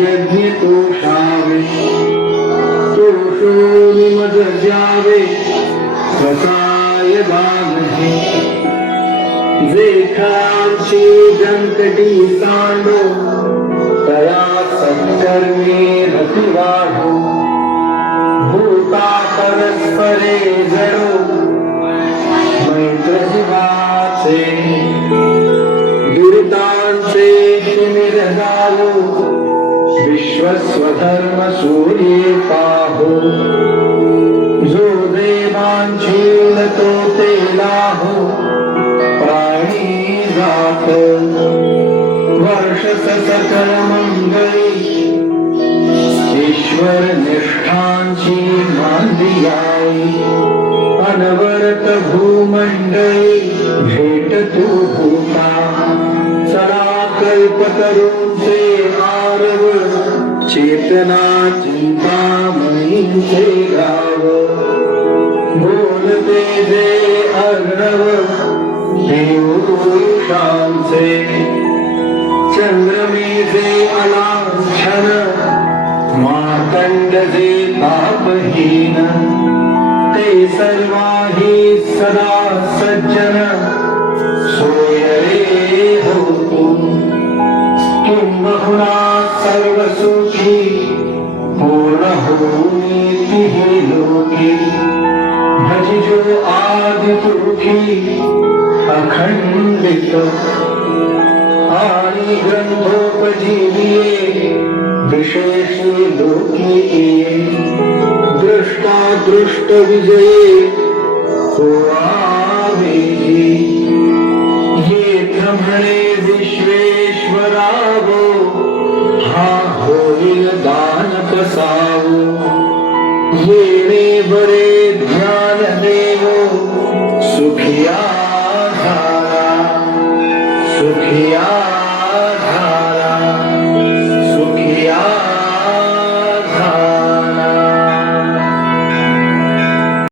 यज्ञ तोषावे तोषो निमज जावे बाधे रेखांशी जंकटी सांडो तया सत्कर्मे रतिवाढो भूता परस्परे जरो मैत्रजिवाचे दुरितांचे किमिरगालो विश्वस्वधर्म सूर्ये पाहो जो देवांची तो ते लाहो प्राणी जात। वर्ष सकल मंगळी ईश्वर निष्ठांची मानली आई अनवरत भूमंडळी भेट तू भूता। चला कल्पतरूंचे आरव चेतना चिंतामणींचे गाव। बोलते जे अर्णव देवपुरुषांचे चंद्रमेचे अलांछन मातंड जे तापहीन ते सर्वाही सदा सज्जन सोयरे होतो। होतु किंबहुना सर्व सुखी पूर्ण होती लोकी भजिजो आदि पुरुषी अखंडित आणि ग्रंथोपजीविये विशेषी लोकी दृष्टा दृष्ट विजये होवावेजी येणे बड़े ध्यान देवो सुखिया